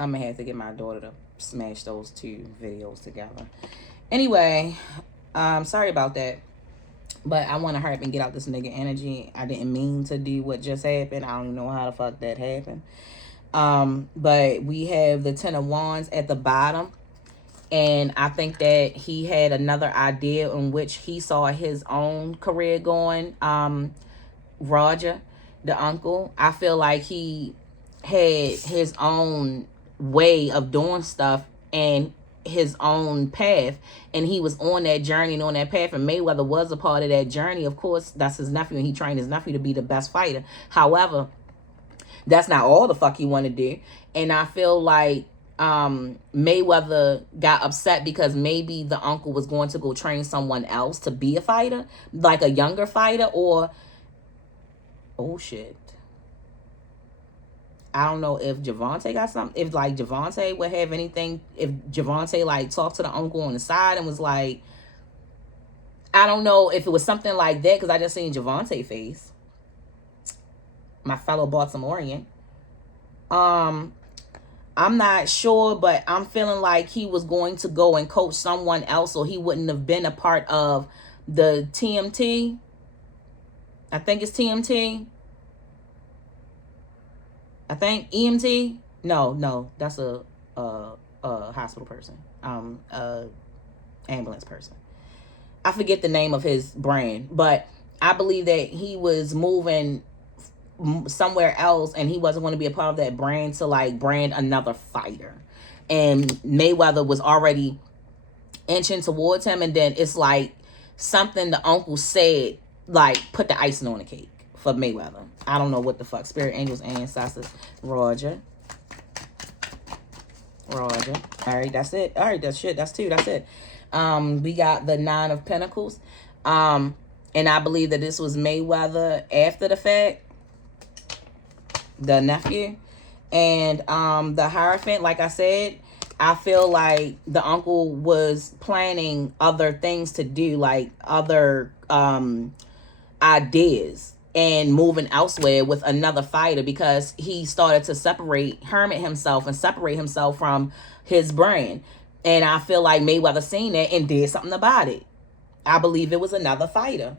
I'm gonna have to get my daughter to smash those two videos together. Anyway, sorry about that. But I want to hurry up and get out this nigga energy. I didn't mean to do what just happened. I don't even know how the fuck that happened. But we have the Ten of Wands at the bottom. And I think that he had another idea in which he saw his own career going. Roger, the uncle, I feel like he had his own way of doing stuff and his own path, and he was on that journey and on that path, and Mayweather was a part of that journey. Of course, that's his nephew, and he trained his nephew to be the best fighter. However, that's not all the fuck he wanted to do. And I feel like Mayweather got upset because maybe the uncle was going to go train someone else to be a fighter, like a younger fighter, or oh shit, I don't know if Javante got something, if like Javante would have anything, if Javante like talked to the uncle on the side and was like, I don't know if it was something like that, because I just seen Javante face, my fellow Baltimorean. I'm not sure, but I'm feeling like he was going to go and coach someone else, so he wouldn't have been a part of the TMT. I think it's TMT. I think EMT. No, that's a hospital person. Ambulance person. I forget the name of his brand, but I believe that he was moving somewhere else, and he wasn't going to be a part of that brand to like brand another fighter. And Mayweather was already inching towards him, and then it's like something the uncle said like put the icing on the cake for Mayweather. I don't know what the fuck. Spirit, angels, ancestors. Roger. All right, that's it. All right, that's shit. That's two. That's it. We got the Nine of Pentacles. And I believe that this was Mayweather after the fact, the nephew. And the Hierophant, like I said, I feel like the uncle was planning other things to do, like other ideas, and moving elsewhere with another fighter, because he started to hermit himself and separate himself from his brand. And I feel like Mayweather seen that and did something about it. I believe it was another fighter.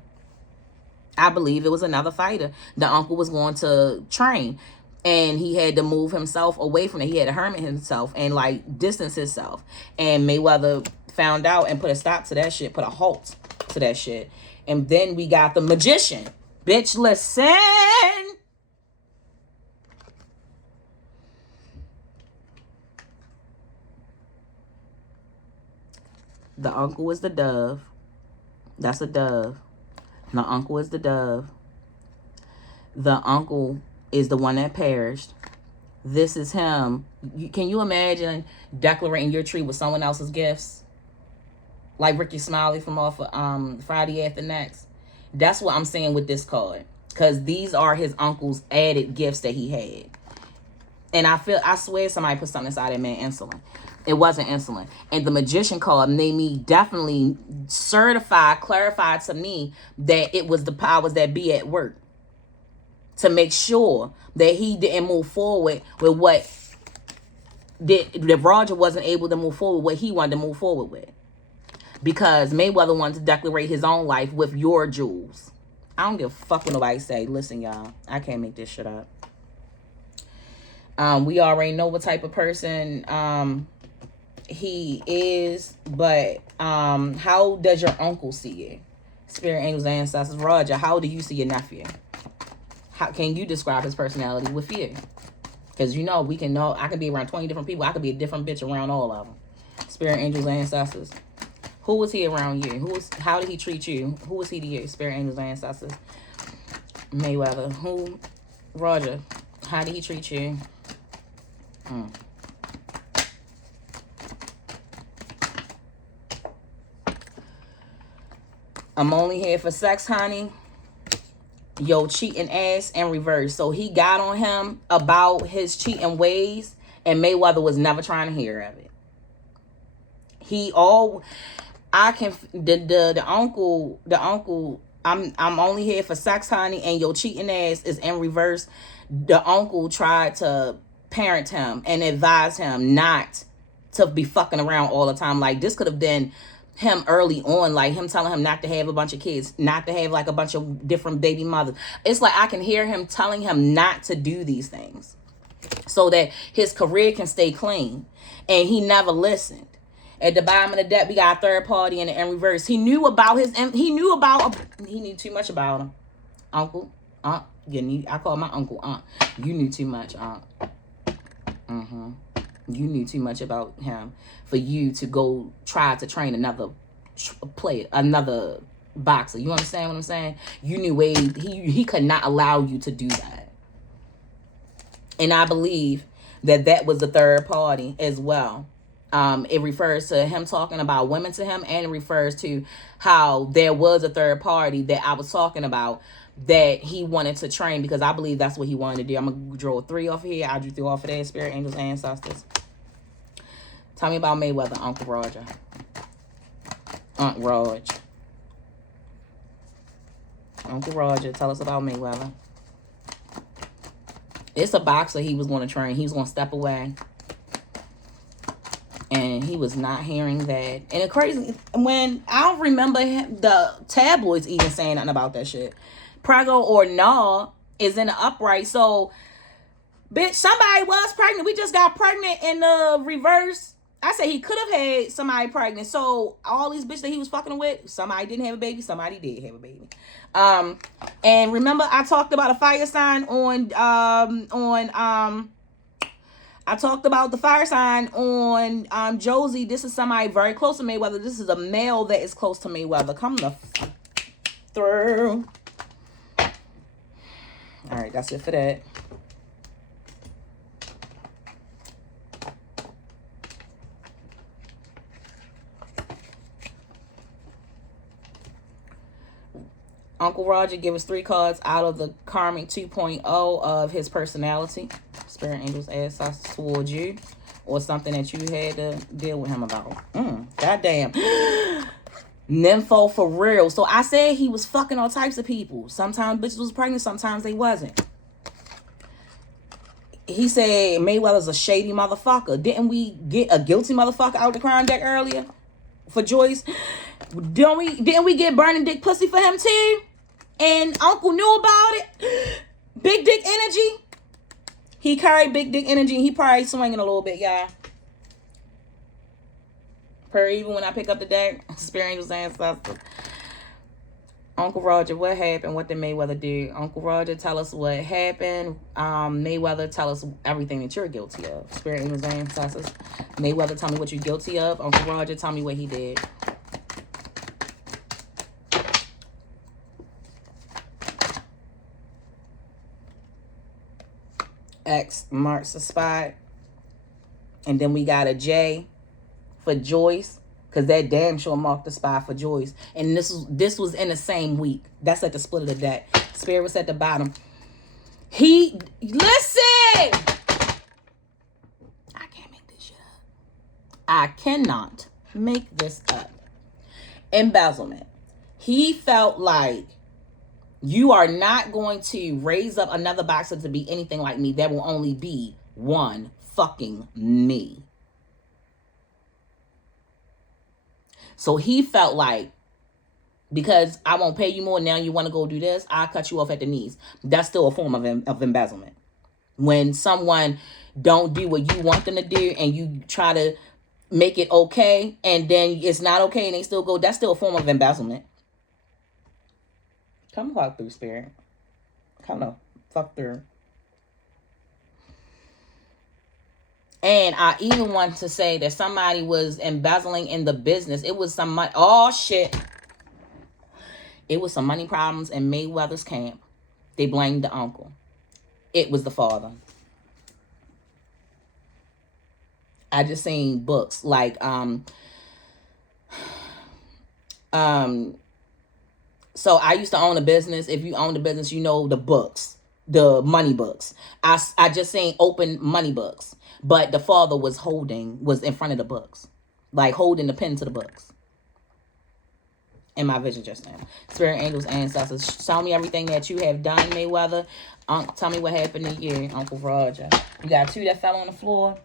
The uncle was going to train, and he had to move himself away from it. He had to hermit himself and like distance himself. And Mayweather found out and put a stop to that shit, put a halt to that shit. And then we got the Magician. Bitch, listen. The uncle is the dove. That's a dove. The uncle is the dove. The uncle is the one that perished. This is him. Can you imagine decorating your tree with someone else's gifts? Like Ricky Smiley from off of Friday After Next. That's what I'm saying with this card, because these are his uncle's added gifts that he had. And I swear somebody put something inside that man insulin. It wasn't insulin. And the Magician card made me definitely clarify to me that it was the powers that be at work to make sure that he didn't move forward with that Roger wasn't able to move forward what he wanted to move forward with. Because Mayweather wanted to decorate his own life with your jewels. I don't give a fuck what nobody say. Listen, y'all, I can't make this shit up. We already know what type of person he is, but how does your uncle see it? Spirit, angels, ancestors. Roger, how do you see your nephew? How can you describe his personality with you? Because you know, I can be around 20 different people. I could be a different bitch around all of them. Spirit, angels, ancestors. Who was he around you? How did he treat you? Who was he to you? Spirit, angels, ancestors. Mayweather. Roger, how did he treat you? I'm only here for sex, honey. Yo, cheating ass in reverse. So he got on him about his cheating ways, and Mayweather was never trying to hear of it. The uncle, I'm only here for sex, honey, and your cheating ass is in reverse. The uncle tried to parent him and advise him not to be fucking around all the time. Like, this could have been him early on, like him telling him not to have a bunch of kids, not to have like a bunch of different baby mothers. It's like I can hear him telling him not to do these things so that his career can stay clean. And he never listened. At the bottom of the deck, we got a third party in reverse. He knew about he knew too much about him. Uncle, aunt, I call my uncle aunt. You knew too much, aunt. You knew too much about him for you to go try to train another player, another boxer. You understand what I'm saying? You knew he could not allow you to do that. And I believe that was the third party as well. It refers to him talking about women to him, and it refers to how there was a third party that I was talking about that he wanted to train, because I believe that's what he wanted to do. I'm going to draw a 3 off of here. I drew 3 off of there. Spirit, angels, ancestors. Tell me about Mayweather, Uncle Roger. Aunt Rog. Uncle Roger, tell us about Mayweather. It's a boxer he was going to train. He was going to step away. And he was not hearing that. And it crazy, when I don't remember the tabloids even saying nothing about that shit. Prego or no is in the upright. So, bitch, somebody was pregnant. We just got pregnant in the reverse. I said he could have had somebody pregnant. So all these bitches that he was fucking with, somebody didn't have a baby, somebody did have a baby. And remember I talked about a fire sign I talked about the fire sign on Josie. This is somebody very close to Mayweather. This is a male that is close to Mayweather. Come through. All right, that's it for that. Uncle Roger, give us 3 cards out of the karmic 2.0 of his personality. Spirit, angels, ancestors towards you, or something that you had to deal with him about. Goddamn. Nympho for real. So I said he was fucking all types of people. Sometimes bitches was pregnant, sometimes they wasn't. He said Mayweather's a shady motherfucker. Didn't we get a guilty motherfucker out the crime deck earlier for Joyce? Didn't we get burning dick pussy for him too? And Uncle knew about it. Big dick energy. He carried big dick energy. And he probably swinging a little bit, y'all. Per even when I pick up the deck. Spirit, angels, ancestors. Uncle Roger, what happened? What did Mayweather do? Uncle Roger, tell us what happened. Mayweather, tell us everything that you're guilty of. Spirit, angels, ancestors. Mayweather, tell me what you're guilty of. Uncle Roger, tell me what he did. X marks the spot. And then we got a J for Joyce, because that damn sure marked the spot for Joyce. And this was in the same week. That's at the split of the deck. Spirit was at the bottom. Listen! I can't make this shit up. I cannot make this up. Embezzlement. He felt like, you are not going to raise up another boxer to be anything like me. There will only be one fucking me. So he felt like, because I won't pay you more, now you want to go do this, I'll cut you off at the knees. That's still a form of embezzlement. When someone don't do what you want them to do and you try to make it okay and then it's not okay and they still go, that's still a form of embezzlement. Come walk through, Spirit. Come on, fuck through. And I even want to say that somebody was embezzling in the business. It was some money. Oh, shit. It was some money problems in Mayweather's camp. They blamed the uncle. It was the father. I just seen books like, so I used to own a business. If you own the business, you know the books, the money books. I just seen open money books, but the father was in front of the books, like holding the pen to the books. in my vision just now. Spirit, angels, ancestors, tell me everything that you have done, Mayweather. Tell me what happened to you, Uncle Roger. You got 2 that fell on the floor.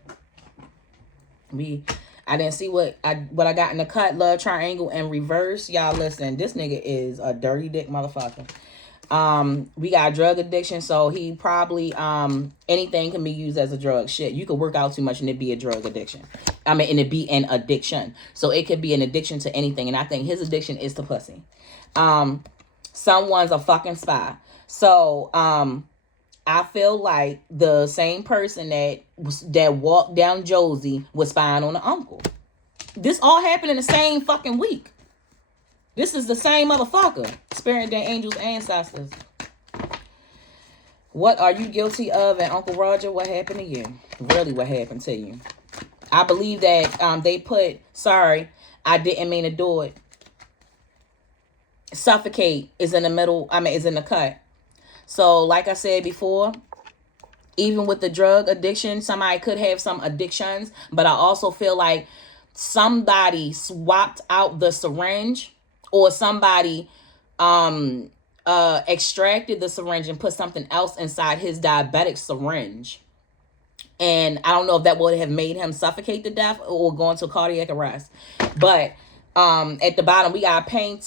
I didn't see what I got in the cut. Love triangle and reverse. Y'all listen, this nigga is a dirty dick motherfucker. We got drug addiction, so he probably anything can be used as a drug. Shit, you could work out too much and it be a drug addiction. I mean, and it be an addiction. So it could be an addiction to anything, and I think his addiction is to pussy. Someone's a fucking spy. So I feel like the same person that walked down Josie was spying on the uncle. This all happened in the same fucking week. This is the same motherfucker. Spirit, and angels, ancestors. What are you guilty of? And Uncle Roger, what happened to you? Really, what happened to you? I believe that they put, sorry, I didn't mean to do it. Suffocate is in the middle, is in the cut. So, like I said before, even with the drug addiction, somebody could have some addictions, but I also feel like somebody swapped out the syringe, or somebody extracted the syringe and put something else inside his diabetic syringe. And I don't know if that would have made him suffocate to death or go into cardiac arrest. But at the bottom, we got pain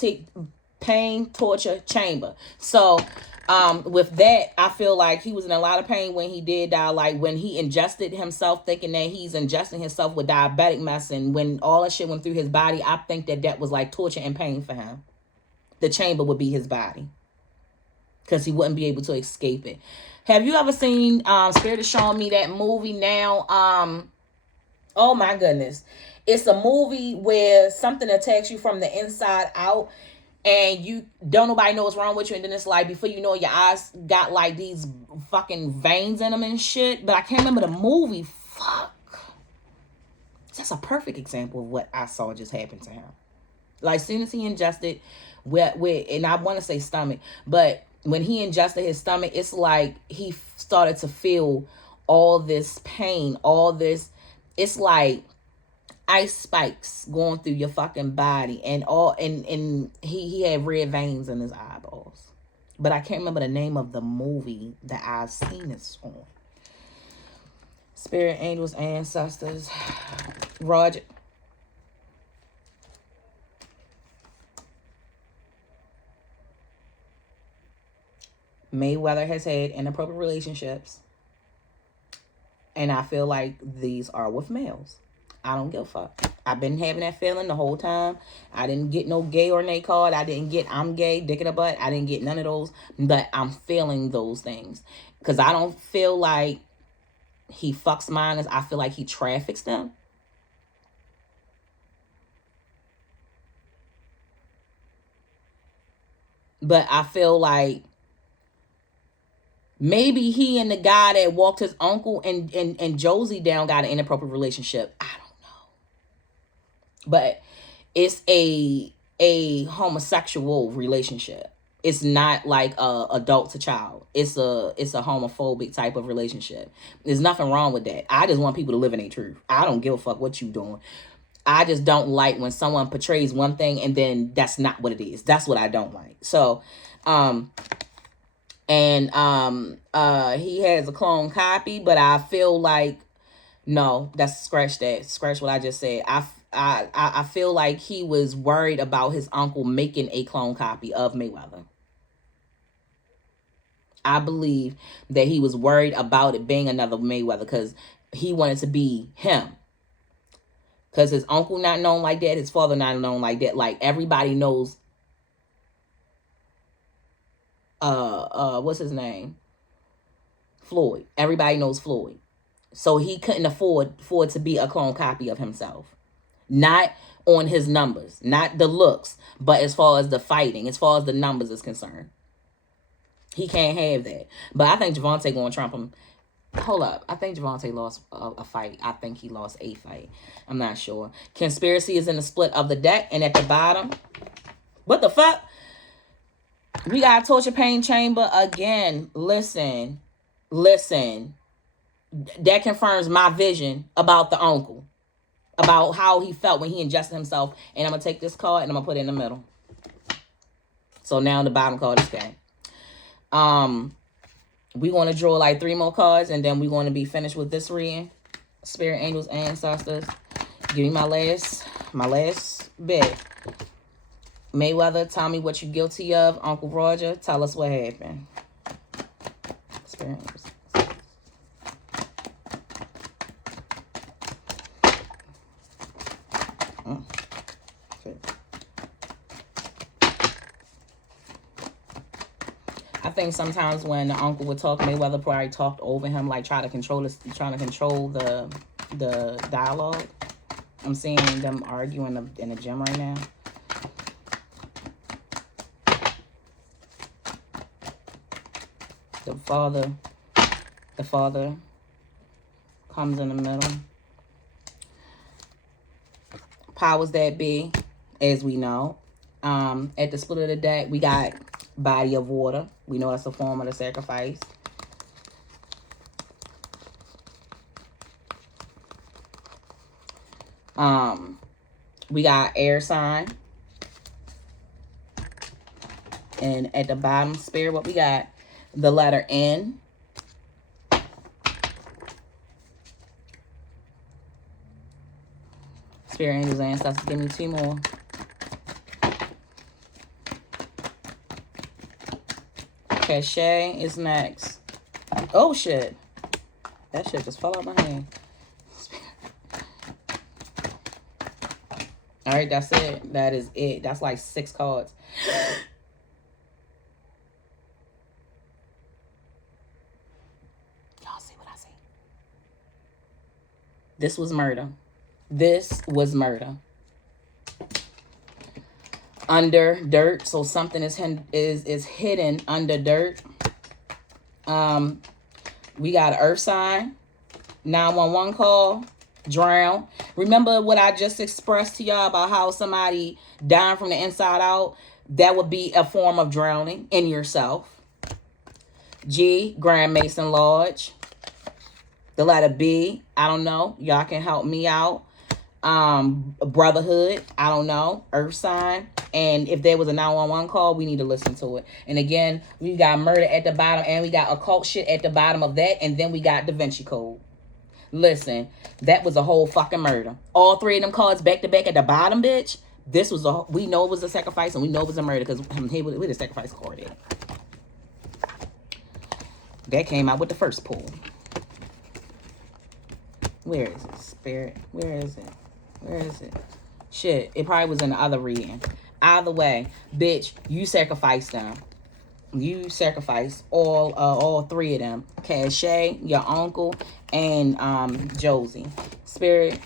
torture chamber. So with that, I feel like he was in a lot of pain when he did die. Like when he ingested himself, thinking that he's ingesting himself with diabetic medicine, when all that shit went through his body, I think that was like torture and pain for him. The chamber would be his body, because he wouldn't be able to escape it. Have you ever seen Spirit is showing me that movie now? Oh my goodness. It's a movie where something attacks you from the inside out, and you don't nobody know what's wrong with you, and then it's like before you know it, your eyes got like these fucking veins in them and shit. But I can't remember the movie. Fuck. That's a perfect example of what I saw just happen to him. Like as soon as he ingested with and I want to say stomach, but when he ingested his stomach, it's like he started to feel all this pain, all this. It's like ice spikes going through your fucking body, and he had red veins in his eyeballs. But I can't remember the name of the movie that I've seen this on. Spirit, angels, ancestors. Roger. Mayweather has had inappropriate relationships, and I feel like these are with males. I don't give a fuck. I've been having that feeling the whole time. I didn't get no gay or nay card. I didn't get I'm gay, dick in the butt. I didn't get none of those. But I'm feeling those things. Because I don't feel like he fucks minors. I feel like he traffics them. But I feel like maybe he and the guy that walked his uncle and Josie down got an inappropriate relationship. I don't know. But it's a homosexual relationship. It's not like a adult to child. It's a homophobic type of relationship. There's nothing wrong with that. I just want people to live in their truth. I don't give a fuck what you doing. I just don't like when someone portrays one thing and then that's not what it is. That's what I don't like. So, he has a clone copy, but I feel like no, scratch that. Scratch what I just said. I feel like he was worried about his uncle making a clone copy of Mayweather. I believe that he was worried about it being another Mayweather because he wanted to be him. Because his uncle not known like that, his father not known like that. Like everybody knows what's his name? Floyd. Everybody knows Floyd. So he couldn't afford to be a clone copy of himself. Not on his numbers, not the looks, but as far as the fighting, as far as the numbers is concerned. He can't have that. But I think Javante going to trump him. Hold up. I think Javante lost a fight. I think he lost a fight. I'm not sure. Conspiracy is in the split of the deck. And at the bottom, what the fuck? We got torture pain chamber again. Listen. That confirms my vision about the uncle. About how he felt when he ingested himself. And I'm going to take this card and I'm going to put it in the middle. So now the bottom card is K. We're going to draw like 3 more cards, and then we're going to be finished with this reading. Spirit, angels, ancestors. Give me my last bit. Mayweather, tell me what you're guilty of. Uncle Roger, tell us what happened. Spirit, angels. I think sometimes when the uncle would talk, Mayweather probably talked over him, like trying to control the dialogue. I'm seeing them argue in the gym right now. The father comes in the middle. Powers that be, as we know. At the split of the deck, we got body of water. We know that's a form of the sacrifice. We got air sign. And at the bottom, spirit, what we got? The letter N. Spirit, angels, ancestors, give me 2 more. Cachet is next. Oh, shit. That shit just fell out my hand. All right, that's it. That is it. That's like 6 cards. Y'all see what I see? This was murder. This was murder. Under dirt, so something is hidden under dirt. We got an earth sign, 911 call, drown. Remember what I just expressed to y'all about how somebody dying from the inside out? That would be a form of drowning in yourself. G, Grand Mason Lodge. The letter B, I don't know. Y'all can help me out. Brotherhood, I don't know. Earth sign. And if there was a 911 call, we need to listen to it. And again, we got murder at the bottom, and we got occult shit at the bottom of that, and then we got Da Vinci Code. Listen, that was a whole fucking murder. All 3 of them cards back to back at the bottom, bitch. This was we know it was a sacrifice, and we know it was a murder because where the sacrifice card at? That came out with the first pull. Where is it, spirit? Where is it? Where is it? Shit, it probably was in the other reading. Either way, bitch, you sacrificed them. You sacrificed all 3 of them. Cachet, your uncle, and Josie. Spirit,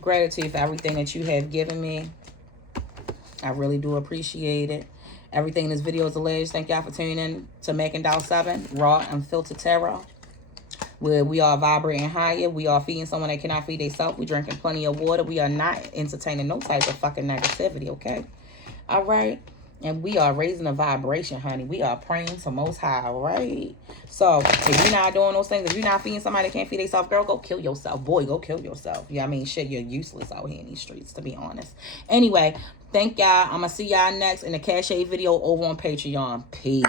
gratitude for everything that you have given me. I really do appreciate it. Everything in this video is alleged. Thank y'all for tuning in to Making Doll 7, Raw and Filtered Tarot. Where we are vibrating higher. We are feeding someone that cannot feed themselves. We drinking plenty of water. We are not entertaining no type of fucking negativity, okay? All right? And we are raising the vibration, honey. We are praying to Most High, all right? So, if you're not doing those things, if you're not feeding somebody that can't feed themselves, girl, go kill yourself. Boy, go kill yourself. Yeah, I mean, shit, you're useless out here in these streets, to be honest. Anyway, thank y'all. I'm going to see y'all next in the cachet video over on Patreon. Peace.